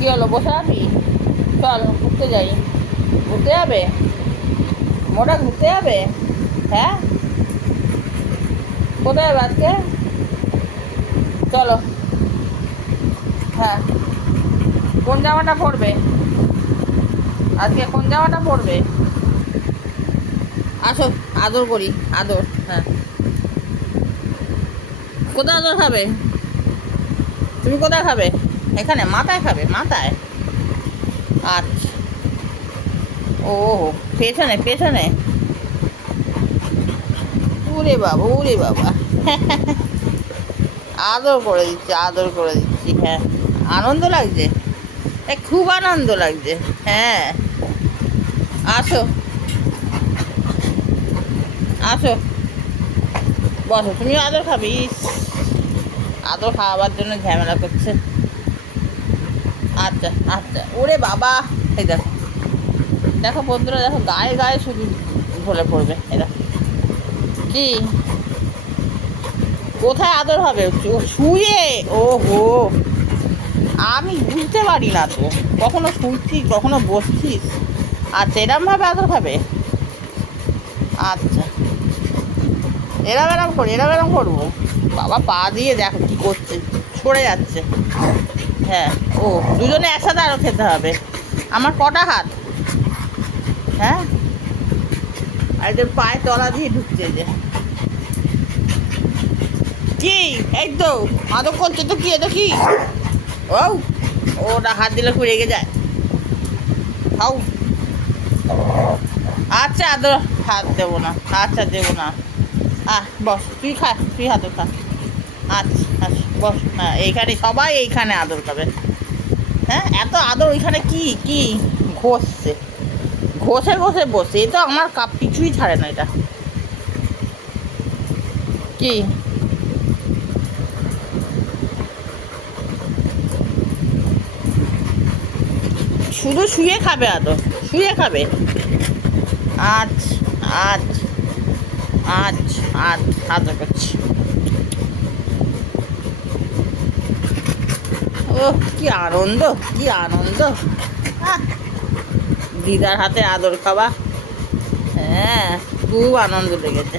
কি হলো, বসে আছি? চল ঘুরতে যাই। ঘুরতে যাবে? মোটা ঘুরতে যাবে? হ্যাঁ, কোথায় যাবে আজকে? চলো। হ্যাঁ, কোন জামাটা পরবে আজকে? কোন জামাটা পরবে? আসো, আদর করি। আদর, হ্যাঁ। কোথায় আদর খাবে? তুমি কোথায় খাবে? এখানে মাথায় খাবে? মাথায়? আচ্ছা। ও, পেছনে পেছনে। উরে বাবা, উরে বাবা। আদর করে দিচ্ছি, আদর করে দিচ্ছি। হ্যাঁ, আনন্দ লাগছে। খুব আনন্দ লাগছে। হ্যাঁ, আসো আসো, বসো। তুমি আদর খাবি? ইস, আদর খাওয়াবার জন্য ঝামেলা করছে। আচ্ছা আচ্ছা, ওরে বাবা। এই দেখো, দেখো বন্ধুরা, দেখো গায়ে গায়ে শুধু ঢলে পড়বে। এরা কি, কোথায় আদর হবে? শুয়ে? ও হো, আমি বুঝতে পারি না তো, কখনো শুনছিস কখনো বসছিস। আচ্ছা, এরমভাবে আদর খাবে? আচ্ছা, এরম করবো। বাবা, পা দিয়ে দেখো কি করছে, সরে যাচ্ছে। হ্যাঁ, ও দুজনে একসাথে আরও খেতে হবে। আমার কটা হাত? হ্যাঁ, আর যে পায়ে তলা দিয়ে ঢুকছে যে। কি, এই তো আদর করছে তো। কি এটা কি? ও, ওটা হাত দিলে খুব রেগে যায়। খাও। আচ্ছা, আদর হাত দেবো না। আচ্ছা, দেবো না। বস, তুই খা, তুই আদর খা। আচ্ছা আচ্ছা, বস। হ্যাঁ, এইখানে সবাই এইখানে আদর খাবে। হ্যাঁ, এত আদর ওইখানে কি কি ঘষছে, ঘষে ঘষে বসে। এ তো আমার কাপ পিছুই ছাড়ে না এটা। কি, শুধু শুয়ে খাবে আদর? শুয়ে খাবে? আচ্ছা আচ্ছা আচ্ছা আচ্ছা, আদর করছি। ও, কি আনন্দ, কি আনন্দ। দিদার হাতে আদর খাওয়া। হ্যাঁ, খুব আনন্দ লেগেছে।